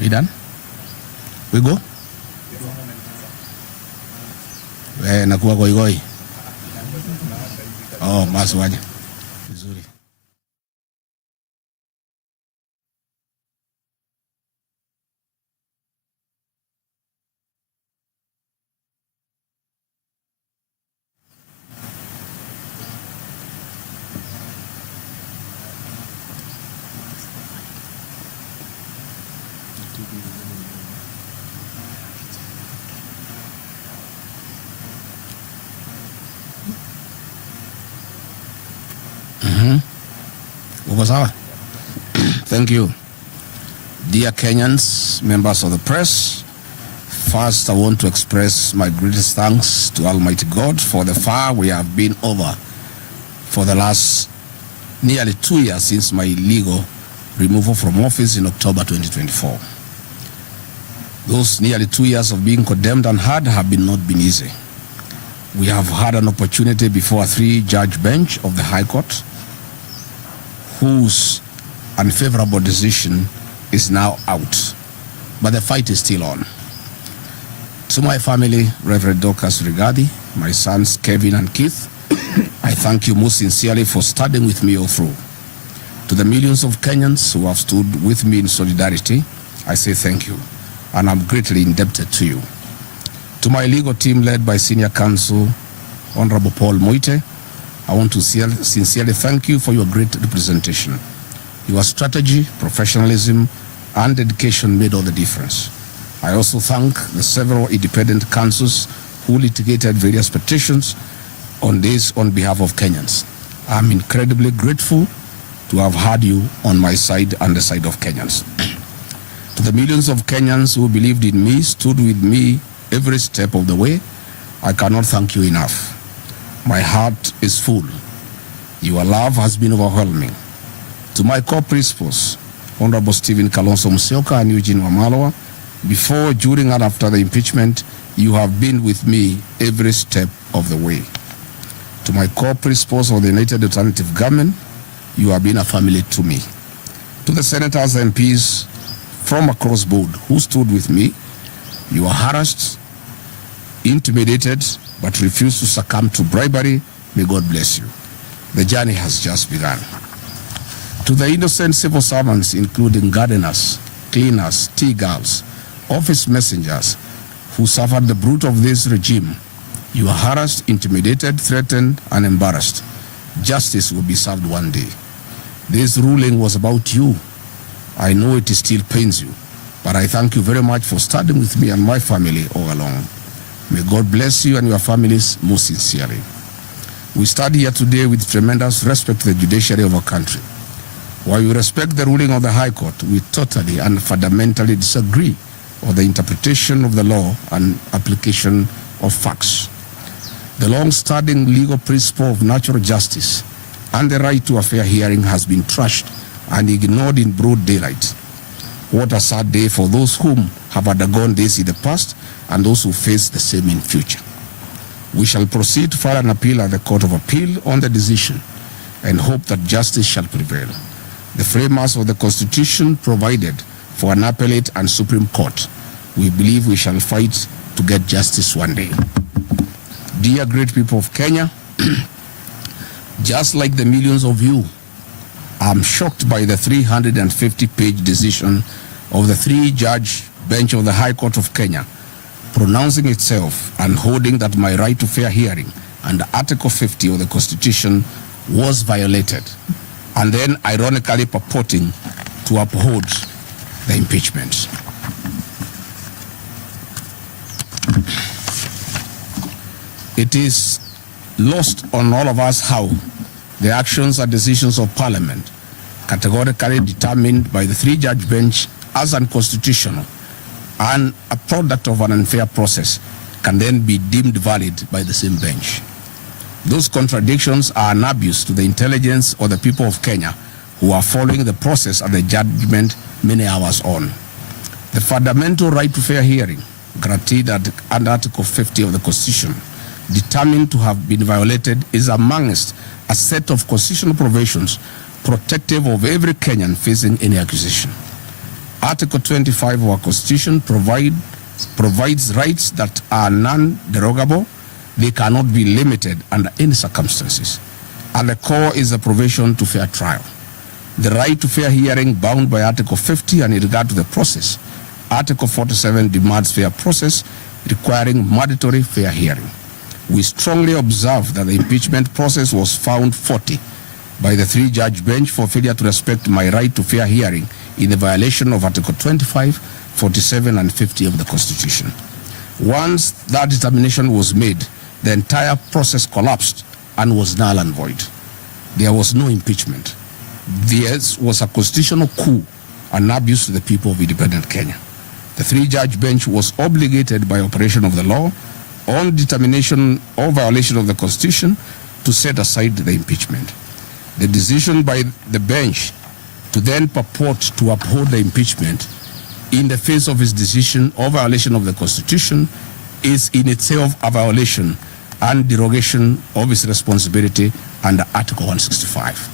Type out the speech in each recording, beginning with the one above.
We done? We go? Nakuwa goi. Oh, maswaje. Vizuri. Thank you. Dear Kenyans, members of the press, first I want to express my greatest thanks to Almighty God for the far we have been over for the last nearly 2 years since my legal removal from office in October 2024. Those nearly 2 years of being condemned and hard have not been easy. We have had an opportunity before a 3-judge bench of the High Court, whose unfavorable decision is now out, but the fight is still on. To my family, Reverend Dorcas Rigathi, my sons Kevin and Keith, I thank you most sincerely for standing with me all through. To the millions of Kenyans who have stood with me in solidarity, I say thank you, and I'm greatly indebted to you. To my legal team led by Senior Counsel, Honorable Paul Moite, I want to sincerely thank you for your great representation. Your strategy, professionalism, and dedication made all the difference. I also thank the several independent counsels who litigated various petitions on this on behalf of Kenyans. I'm incredibly grateful to have had you on my side and the side of Kenyans. To the millions of Kenyans who believed in me, stood with me every step of the way, I cannot thank you enough. My heart is full. Your love has been overwhelming. To my core principals, Honorable Stephen Kalonzo Musyoka and Eugene Wamalwa, before, during, and after the impeachment, you have been with me every step of the way. To my core principals of the United Alternative Government, you have been a family to me. To the senators and MPs from across board who stood with me, you are harassed, intimidated, but refused to succumb to bribery. May God bless you. The journey has just begun. To the innocent civil servants, including gardeners, cleaners, tea girls, office messengers, who suffered the brunt of this regime, you are harassed, intimidated, threatened, and embarrassed. Justice will be served one day. This ruling was about you. I know it still pains you, but I thank you very much for standing with me and my family all along. May God bless you and your families most sincerely. We stand here today with tremendous respect to the judiciary of our country. While we respect the ruling of the High Court, we totally and fundamentally disagree on the interpretation of the law and application of facts. The long-standing legal principle of natural justice and the right to a fair hearing has been trashed and ignored in broad daylight. What a sad day for those whom have undergone this in the past and those who face the same in future. We shall proceed to file an appeal at the Court of Appeal on the decision and hope that justice shall prevail. The framers of the Constitution provided for an appellate and Supreme Court. We believe we shall fight to get justice one day. Dear great people of Kenya, just like the millions of you, I'm shocked by the 350-page decision of the 3-judge bench of the High Court of Kenya, pronouncing itself and holding that my right to fair hearing under Article 50 of the Constitution was violated, and then ironically purporting to uphold the impeachment. It is lost on all of us how the actions and decisions of Parliament, categorically determined by the 3-judge bench as unconstitutional and a product of an unfair process, can then be deemed valid by the same bench. Those contradictions are an abuse to the intelligence of the people of Kenya who are following the process and the judgment many hours on. The fundamental right to fair hearing, guaranteed under Article 50 of the Constitution, determined to have been violated, is amongst a set of constitutional provisions protective of every Kenyan facing any accusation. Article 25 of our Constitution provides rights that are non-derogable. They cannot be limited under any circumstances. At the core is the provision to fair trial. The right to fair hearing bound by Article 50, and in regard to the process, Article 47 demands fair process requiring mandatory fair hearing. We strongly observe that the impeachment process was found faulty by the three-judge bench for failure to respect my right to fair hearing in the violation of Article 25, 47, and 50 of the Constitution. Once that determination was made, the entire process collapsed and was null and void. There was no impeachment. There was a constitutional coup and abuse to the people of independent Kenya. The three-judge bench was obligated by operation of the law on determination or violation of the Constitution to set aside the impeachment. The decision by the bench to then purport to uphold the impeachment in the face of its decision or violation of the Constitution is in itself a violation and derogation of its responsibility under Article 165.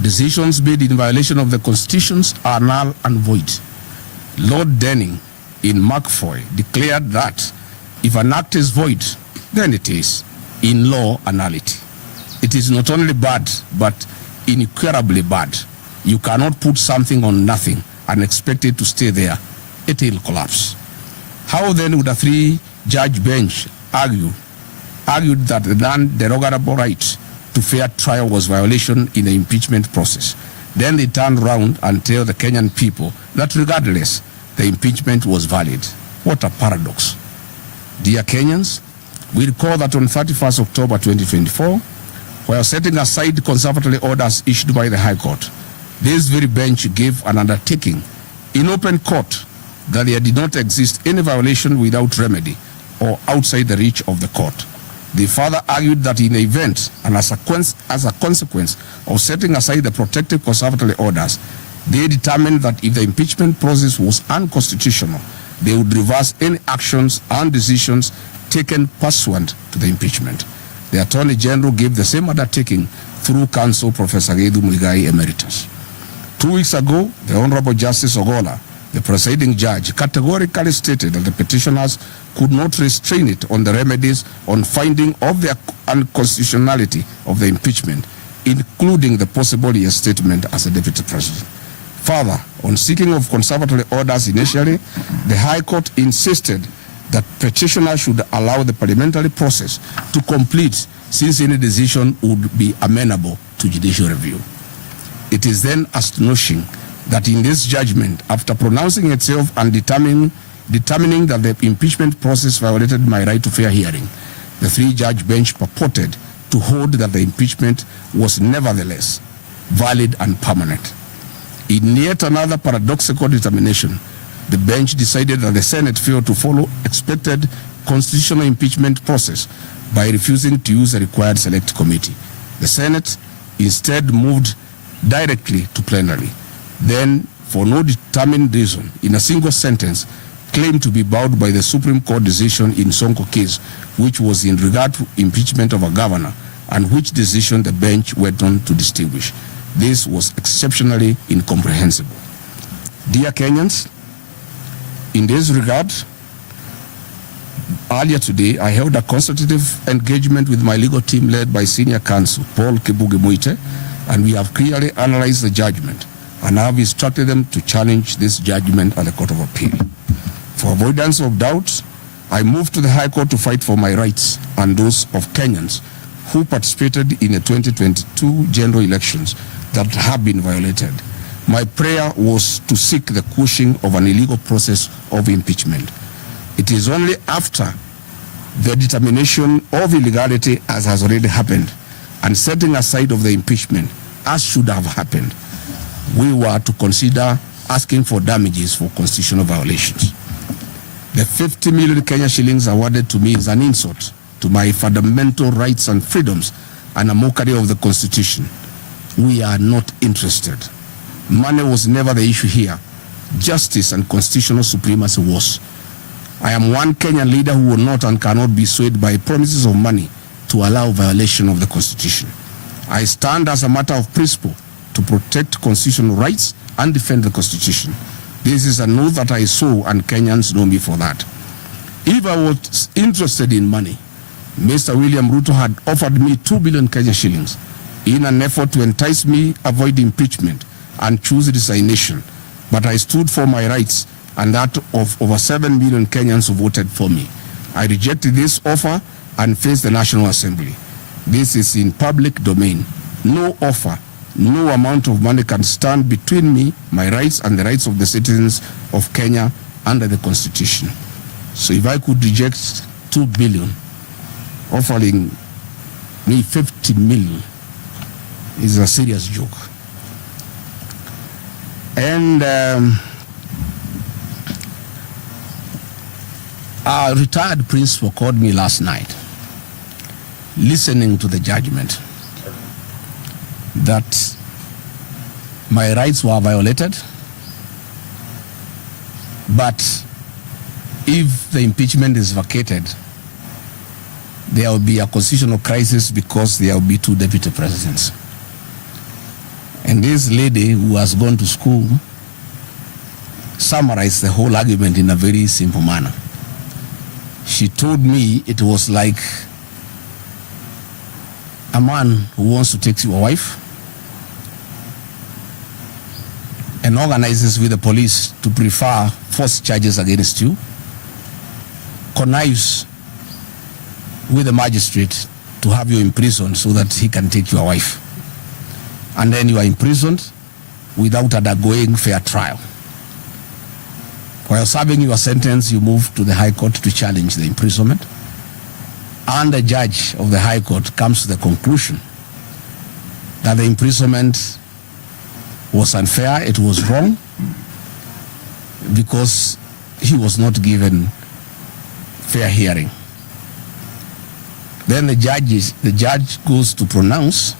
Decisions made in violation of the Constitutions are null and void. Lord Denning in McFoy declared that if an act is void, then it is, in law, a nullity. It is not only bad, but incurably bad. You cannot put something on nothing and expect it to stay there. It will collapse. How then would a three-judge bench argued that the non-derogable right to fair trial was violation in the impeachment process? Then they turned around and tell the Kenyan people that regardless, the impeachment was valid. What a paradox. Dear Kenyans, we recall that on 31st October 2024, while setting aside conservatory orders issued by the High Court, this very bench gave an undertaking in open court that there did not exist any violation without remedy or outside the reach of the court. They further argued that in the event and as a consequence of setting aside the protective conservatory orders, they determined that if the impeachment process was unconstitutional, they would reverse any actions and decisions taken pursuant to the impeachment. The Attorney General gave the same undertaking through counsel Professor Rigathi Gachagua Emeritus. 2 weeks ago, the Honorable Justice Ogola, the presiding judge, categorically stated that the petitioners could not restrain it on the remedies on finding of the unconstitutionality of the impeachment, including the possible reinstatement as a deputy president. Further, on seeking of conservatory orders initially, the High Court insisted that petitioners should allow the parliamentary process to complete, since any decision would be amenable to judicial review. It is then astonishing that in this judgment, after pronouncing itself and determining that the impeachment process violated my right to fair hearing, the three-judge bench purported to hold that the impeachment was nevertheless valid and permanent. In yet another paradoxical determination, the bench decided that the Senate failed to follow expected constitutional impeachment process by refusing to use a required select committee. The Senate instead moved directly to plenary. Then, for no determined reason, in a single sentence, claimed to be bound by the Supreme Court decision in Sonko case, which was in regard to impeachment of a governor, and which decision the bench went on to distinguish. This was exceptionally incomprehensible. Dear Kenyans, in this regard, earlier today, I held a consultative engagement with my legal team led by Senior Counsel Paul Kibuge-Muite, and we have clearly analyzed the judgment and have instructed them to challenge this judgment at the Court of Appeal. For avoidance of doubt, I moved to the High Court to fight for my rights and those of Kenyans who participated in the 2022 general elections that have been violated. My prayer was to seek the quashing of an illegal process of impeachment. It is only after the determination of illegality, as has already happened, and setting aside of the impeachment, as should have happened, we were to consider asking for damages for constitutional violations. The 50 million Kenya shillings awarded to me is an insult to my fundamental rights and freedoms and a mockery of the Constitution. We are not interested. Money was never the issue here. Justice and constitutional supremacy was. I am one Kenyan leader who will not and cannot be swayed by promises of money to allow violation of the Constitution. I stand as a matter of principle to protect constitutional rights and defend the Constitution. This is an oath that I sow, and Kenyans know me for that. If I was interested in money, Mr. William Ruto had offered me 2 billion Kenya shillings in an effort to entice me avoid impeachment and choose resignation. But I stood for my rights and that of over 7 million Kenyans who voted for me. I rejected this offer and faced the National Assembly. This is in public domain. No offer, no amount of money can stand between me, my rights, and the rights of the citizens of Kenya under the Constitution. So if I could reject 2 billion, offering me 50 million is a serious joke. And our retired principal called me last night, listening to the judgment, that my rights were violated, but if the impeachment is vacated, there will be a constitutional crisis because there will be 2 deputy presidents. And this lady who has gone to school summarized the whole argument in a very simple manner. She told me it was like a man who wants to take your wife and organizes with the police to prefer false charges against you, connives with the magistrate to have you imprisoned so that he can take your wife. And then you are imprisoned without undergoing fair trial. While serving your sentence, you move to the High Court to challenge the imprisonment. And the judge of the High Court comes to the conclusion that the imprisonment was unfair, it was wrong, because he was not given fair hearing. Then the judge goes to pronounce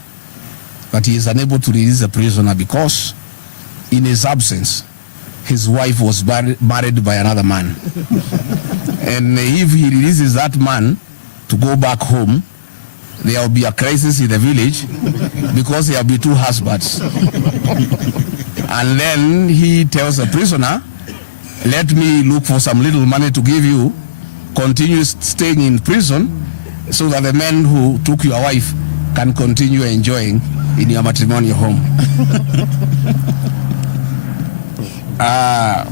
that he is unable to release the prisoner because in his absence, his wife was married by another man. And if he releases that man to go back home, there will be a crisis in the village because there will be 2 husbands. And then he tells the prisoner, let me look for some little money to give you, continue staying in prison so that the men who took your wife can continue enjoying in your matrimonial home.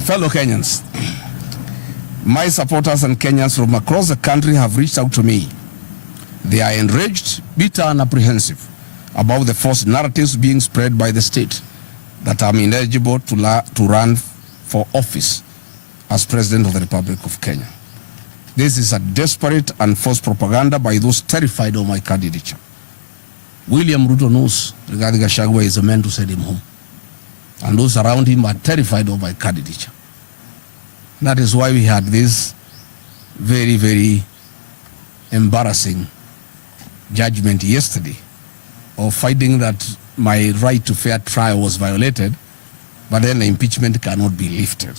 Fellow Kenyans, my supporters and Kenyans from across the country have reached out to me. They are enraged, bitter, and apprehensive about the false narratives being spread by the state that I'm ineligible to run for office as President of the Republic of Kenya. This is a desperate and false propaganda by those terrified of my candidature. William Ruto knows Rigathi Gachagua is the man to send him home. And those around him are terrified of my candidature. That is why we had this very, very embarrassing judgment yesterday of finding that my right to fair trial was violated, but then the impeachment cannot be lifted.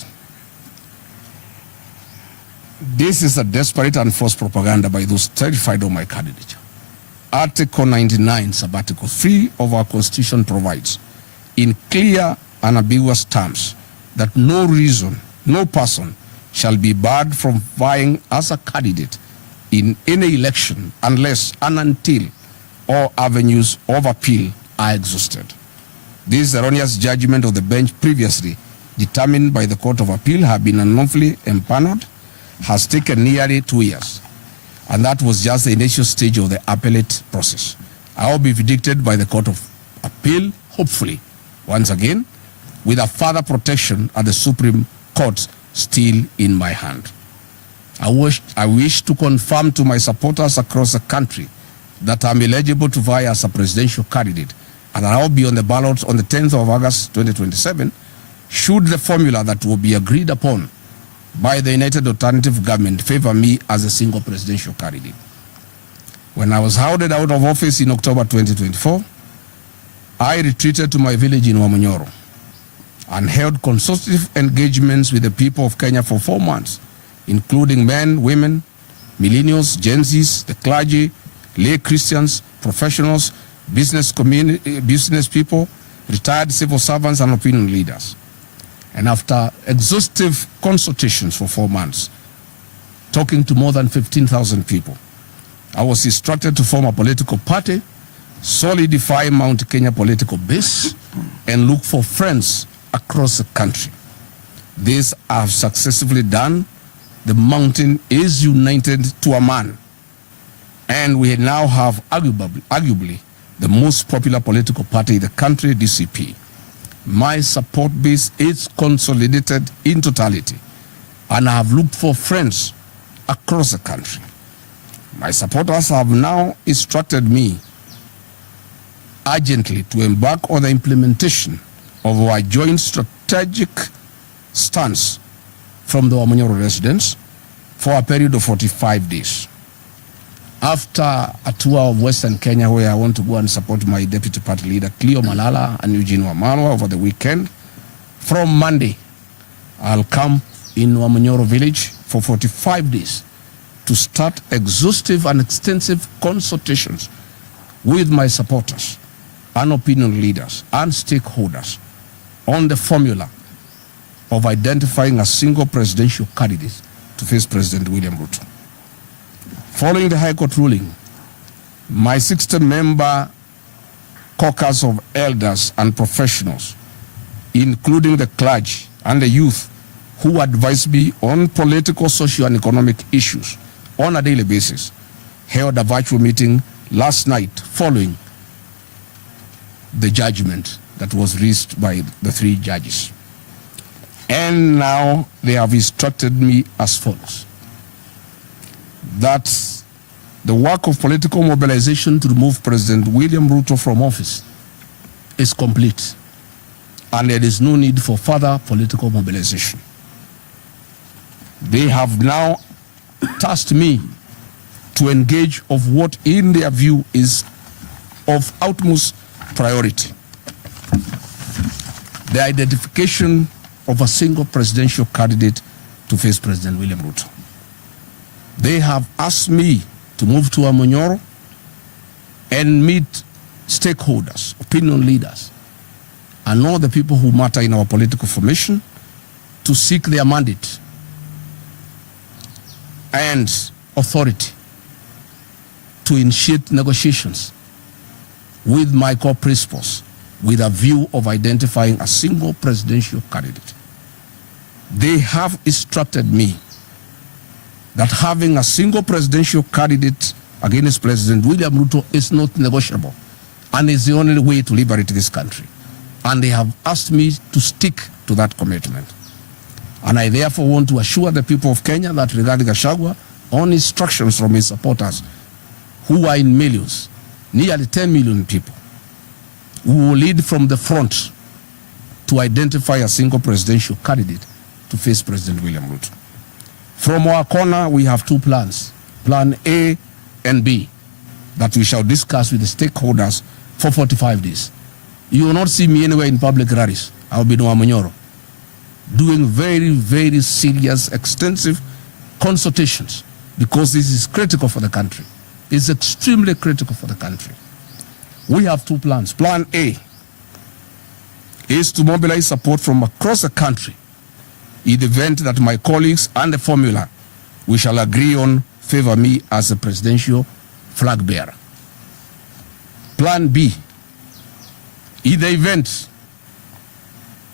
This is a desperate and false propaganda by those terrified of my candidature. Article 99, Sub-Article 3 of our Constitution provides in clear and ambiguous terms that no reason, no person shall be barred from vying as a candidate in any election unless and until all avenues of appeal are exhausted. This erroneous judgment of the bench previously determined by the Court of Appeal have been unlawfully empaneled has taken nearly 2 years. And that was just the initial stage of the appellate process. I will be vindicated by the Court of Appeal, hopefully, once again, with a further protection at the Supreme Court still in my hand. I wish to confirm to my supporters across the country that I'm eligible to vie as a presidential candidate and I will be on the ballot on the 10th of August 2027 should the formula that will be agreed upon by the United Alternative Government favor me as a single presidential candidate. When I was hounded out of office in October 2024, I retreated to my village in Wamunyoro and held consultative engagements with the people of Kenya for 4 months, including men, women, millennials, Gen Zs, the clergy, lay Christians, professionals, business people, retired civil servants, and opinion leaders. And after exhaustive consultations for 4 months, talking to more than 15,000 people, I was instructed to form a political party, solidify Mount Kenya political base, and look for friends across the country. This I have successfully done. The mountain is united to a man, and we now have arguably the most popular political party in the country, DCP. My support base is consolidated in totality, and I have looked for friends across the country. My supporters have now instructed me urgently to embark on the implementation of our joint strategic stance from the Wamanyoro residents for a period of 45 days. After a tour of Western Kenya, where I want to go and support my deputy party leader, Cleo Malala and Eugene Wamalwa over the weekend, from Monday, I'll come in Wamanyoro village for 45 days to start exhaustive and extensive consultations with my supporters and opinion leaders and stakeholders on the formula of identifying a single presidential candidate to face President William Ruto. Following the High Court ruling, my 60-member caucus of elders and professionals, including the clergy and the youth who advise me on political, social, and economic issues on a daily basis, held a virtual meeting last night following the judgment that was reached by the 3 judges. And now they have instructed me as follows: that the work of political mobilization to remove President William Ruto from office is complete, and there is no need for further political mobilization. They have now tasked me to engage of what in their view is of utmost priority: the identification of a single presidential candidate to face President William Ruto. They have asked me to move to Wamanyoro and meet stakeholders, opinion leaders, and all the people who matter in our political formation to seek their mandate and authority to initiate negotiations with my core principles with a view of identifying a single presidential candidate. They have instructed me that having a single presidential candidate against President William Ruto is not negotiable and is the only way to liberate this country. And they have asked me to stick to that commitment. And I therefore want to assure the people of Kenya that Rigathi Gachagua, on instructions from his supporters, who are in millions, nearly 10 million people, who will lead from the front to identify a single presidential candidate to face President William Ruto. From our corner, we have 2 plans, Plan A and B, that we shall discuss with the stakeholders for 45 days. You will not see me anywhere in public rallies. I will be in Wamanyoro, doing very, very serious, extensive consultations, because this is critical for the country. It's extremely critical for the country. We have 2 plans. Plan A is to mobilize support from across the country in the event that my colleagues and the formula we shall agree on favor me as a presidential flag bearer. Plan B, in the event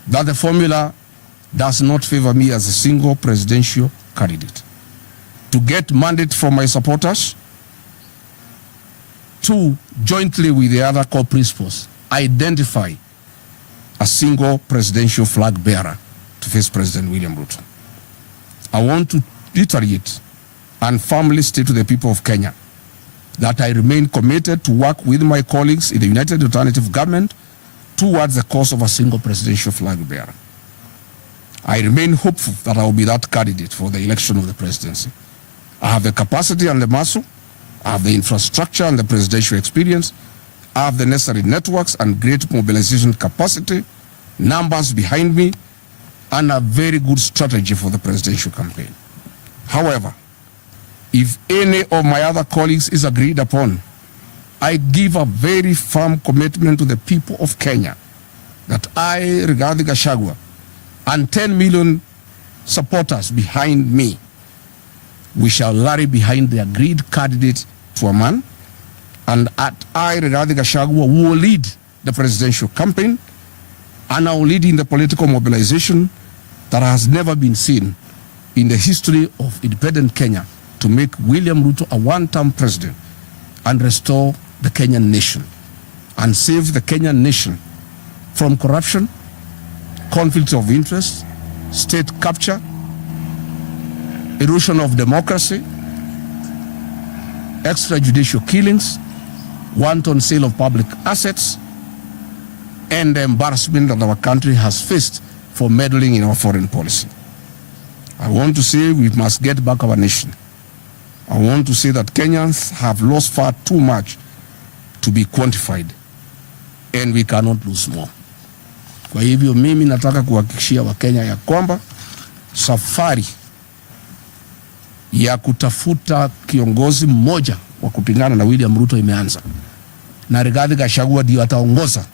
that the formula does not favor me as a single presidential candidate, to get mandate from my supporters to, jointly with the other core principles, identify a single presidential flag bearer to face President William Ruto. I want to reiterate and firmly state to the people of Kenya that I remain committed to work with my colleagues in the United Alternative Government towards the cause of a single presidential flag bearer. I remain hopeful that I will be that candidate for the election of the presidency. I have the capacity and the muscle, I have the infrastructure and the presidential experience, I have the necessary networks and great mobilization capacity, numbers behind me, and a very good strategy for the presidential campaign. However, if any of my other colleagues is agreed upon, I give a very firm commitment to the people of Kenya that I, Rigathi Gachagua, and 10 million supporters behind me, we shall rally behind the agreed candidate to a man, and I, Rigathi Gachagua, will lead the presidential campaign, and I will lead in the political mobilization that has never been seen in the history of independent Kenya to make William Ruto a one-term president and restore the Kenyan nation and save the Kenyan nation from corruption, conflict of interest, state capture, erosion of democracy, extrajudicial killings, wanton sale of public assets, and the embarrassment that our country has faced for meddling in our foreign policy. I want to say we must get back our nation. I want to say that Kenyans have lost far too much to be quantified, and we cannot lose more. Kwa hivyo mimi nataka kuhakikishia Wakenya ya kwamba safari ya kutafuta kiongozi mmoja wa kupingana na William Ruto imeanza, na Rigathi Gachagua ndio ataongoza,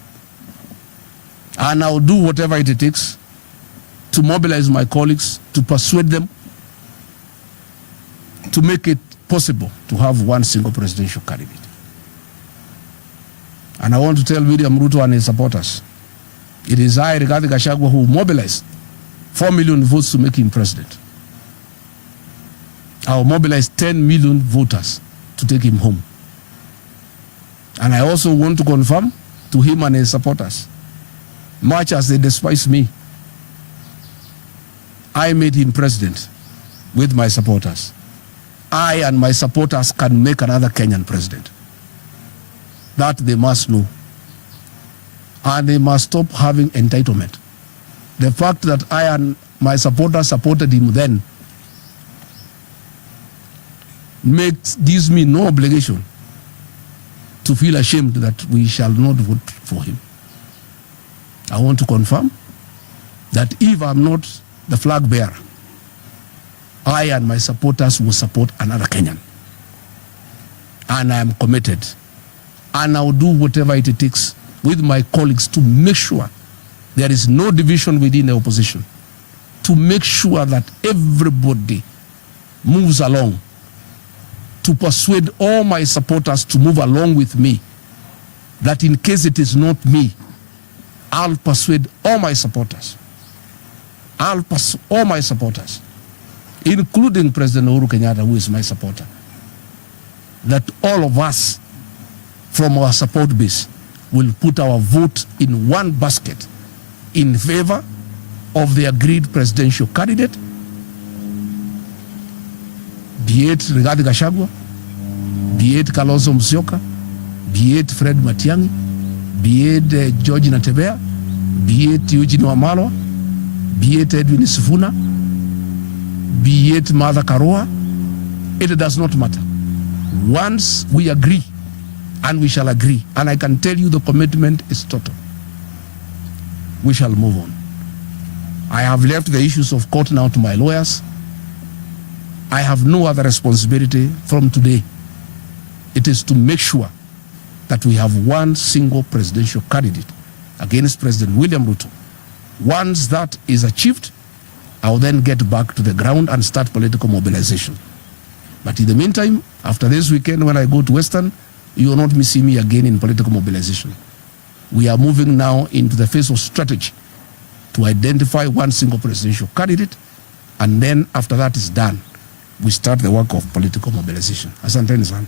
and I'll do whatever it takes to mobilize my colleagues, to persuade them, to make it possible to have one single presidential candidate. And I want to tell William Ruto and his supporters, it is I, Rigathi Gachagua, who mobilized 4 million votes to make him president. I will mobilize 10 million voters to take him home. And I also want to confirm to him and his supporters, much as they despise me, I made him president with my supporters. I and my supporters can make another Kenyan president. That they must know. And they must stop having entitlement. The fact that I and my supporters supported him then gives me no obligation to feel ashamed that we shall not vote for him. I want to confirm that if I'm not the flag bearer, I and my supporters will support another Kenyan. And I am committed. And I will do whatever it takes with my colleagues to make sure there is no division within the opposition, to make sure that everybody moves along, to persuade all my supporters to move along with me, that in case it is not me, I'll persuade all my supporters. All my supporters, including President Uhuru Kenyatta, who is my supporter, that all of us from our support base will put our vote in one basket in favor of the agreed presidential candidate, be it Rigathi Gachagua, be it Kalonzo Musyoka, be it Fred Matiang'i, be it George Natebea, be it Eugene Wamalwa, be it Edwin Sifuna, be it Martha Karua, it does not matter. Once we agree, and we shall agree, and I can tell you the commitment is total, we shall move on. I have left the issues of court now to my lawyers. I have no other responsibility from today. It is to make sure that we have one single presidential candidate against President William Ruto. Once that is achieved, I will then get back to the ground and start political mobilization. But in the meantime, after this weekend when I go to Western, you will not see me again in political mobilization. We are moving now into the phase of strategy to identify one single presidential candidate, and then after that is done, we start the work of political mobilization. Asanteni sana.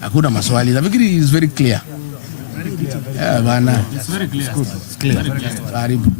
Hakuna maswali. Nafikiri is very clear. Yeah, bana. It's very clear. It's clear. Karibu.